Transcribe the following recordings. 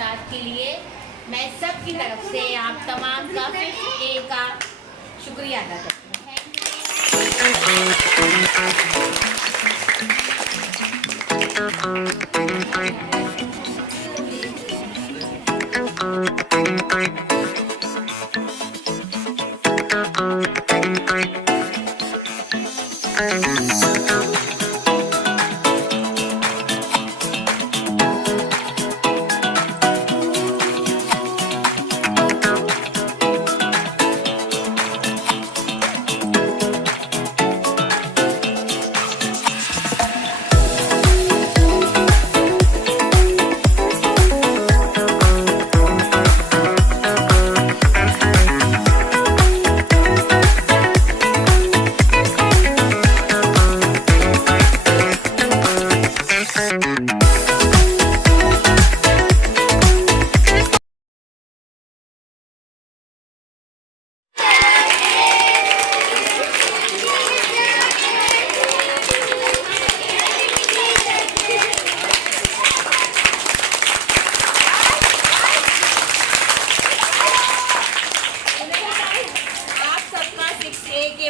उस्ताद के लिए मैं सब की तरफ से आप तमाम का ए का शुक्रिया अदा करती हूँ।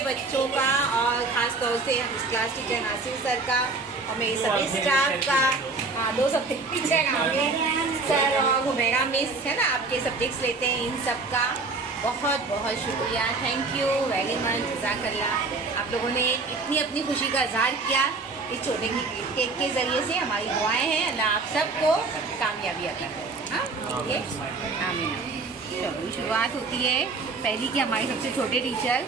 बच्चों का और ख़ास तौर से क्लास टीचर नासिर सर का और मेरे सभी स्टाफ का, दो सब्जेक्ट टीचर आगे सर और हुमैरा मिस है ना, आपके सब्जेक्ट्स लेते हैं, इन सब का बहुत बहुत शुक्रिया। थैंक यू वेरी मच, जज़ाकल्लाह। आप लोगों ने इतनी अपनी खुशी का इजहार किया इस छोटे केक के ज़रिए से। हमारी दुआएं हैं अल्लाह आप सबको कामयाबी अता करे। हाँ ठीक है, आमीन। चलो शुरुआत होती है पहली की हमारे सबसे छोटे टीचर